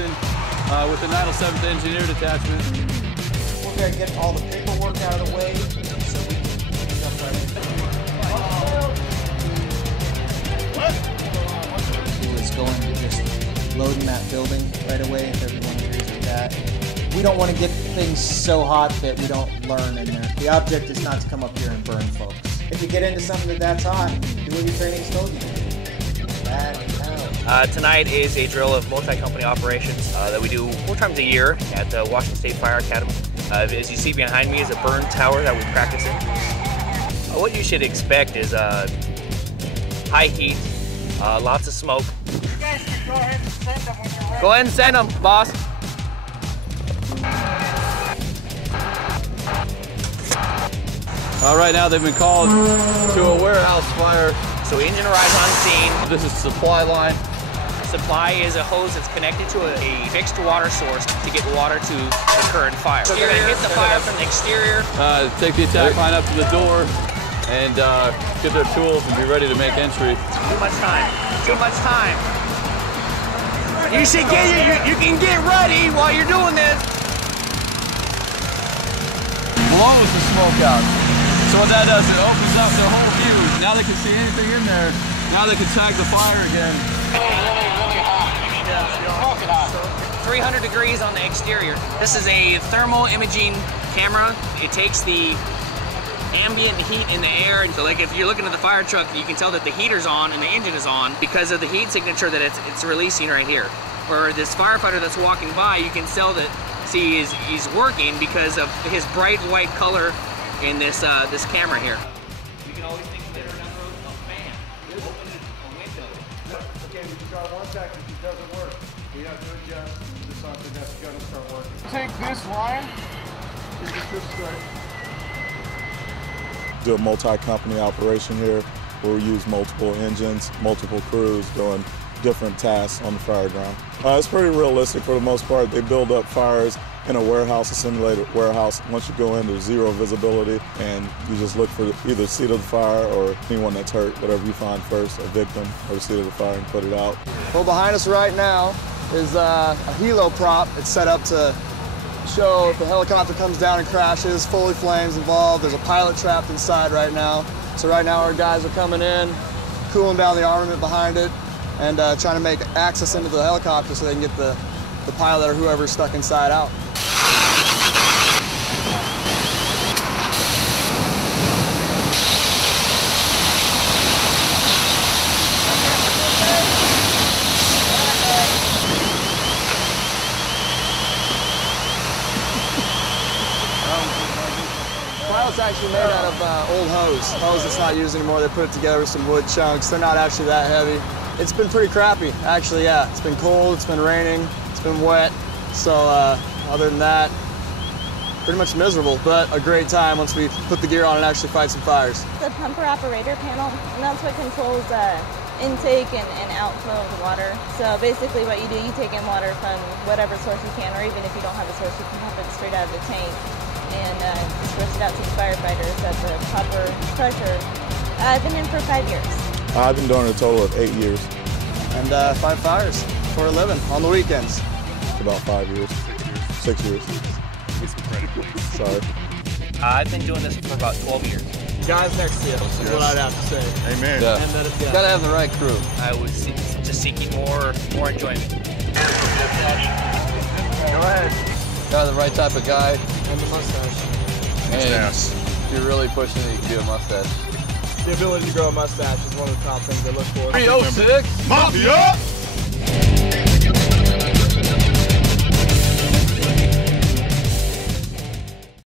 Washington with the 907th Engineer Detachment. We're going to get all the paperwork out of the way so we can jump right in. It's going to just loading that building right away if everyone agrees with that. We don't want to get things so hot that we don't learn in there. The object is not to come up here and burn folks. If you get into something that's hot, do what your training's told you to do. Bad hell. Tonight is a drill of multi-company operations that we do 4 times a year at the Washington State Fire Academy. As you see behind me is a burn tower that we practice in. What you should expect is high heat, lots of smoke. You guys can go ahead and send them when you're ready. Go ahead and send them, boss. Right now they've been called to a warehouse fire. So engine arrives on scene. This is supply line. Supply is a hose that's connected to a fixed water source to get water to the current fire. So you're going to hit the fire from the exterior. Take the attack line up to the door and get their tools and be ready to make entry. Too much time. Too much time. You should you can get ready while you're doing this. Blows the smoke out. So what that does, it opens up their whole view. Now they can see anything in there. Now they can tag the fire again. Really hot. 300 degrees on the exterior. This is a thermal imaging camera. It takes the ambient heat in the air. So like if you're looking at the fire truck, you can tell that the heater's on and the engine is on because of the heat signature that it's releasing right here. Or this firefighter that's walking by, you can tell that, see, he's working because of his bright white color in this this camera here. You can always think later down the road, a fan. Open a window. Okay, we try one second. If it doesn't work, we have to adjust to something that's going to start working. Take this line. Just this straight. Do a multi-company operation here where we use multiple engines, multiple crews doing different tasks on the fire ground. It's pretty realistic for the most part. They build up fires in a warehouse, a simulated warehouse. Once you go in, there's zero visibility, and you just look for either the seat of the fire or anyone that's hurt, whatever you find first, a victim or the seat of the fire, and put it out. Well, behind us right now is a helo prop. It's set up to show if the helicopter comes down and crashes, fully flames involved. There's a pilot trapped inside right now. So right now our guys are coming in, cooling down the armament behind it, and trying to make access into the helicopter so they can get the pilot or whoever's stuck inside out. Pilot's actually made out of old hose that's not used anymore. They put it together with some wood chunks. They're not actually that heavy. It's been pretty crappy, actually, yeah. It's been cold, it's been raining, it's been wet. So other than that, pretty much miserable, but a great time once we put the gear on and actually fight some fires. The pumper operator panel, and that's what controls intake and outflow of the water. So basically what you do, you take in water from whatever source you can, or even if you don't have a source, you can pump it straight out of the tank and just rush it out to the firefighters at the proper pressure. I've been in for 5 years. I've been doing a total of 8 years. And fight fires for a living on the weekends. About 5 years. 6 years. Sorry. I've been doing this for about 12 years. Guys next to you, is what I'd have to say. Amen. Yeah. And that You gotta have the right crew. I was just seeking more enjoyment. Go ahead. Gotta have the right type of guy. And the mustache. And if you're really pushing it, you can do a mustache. The ability to grow a mustache is one of the top things I look for. 306 Mafia!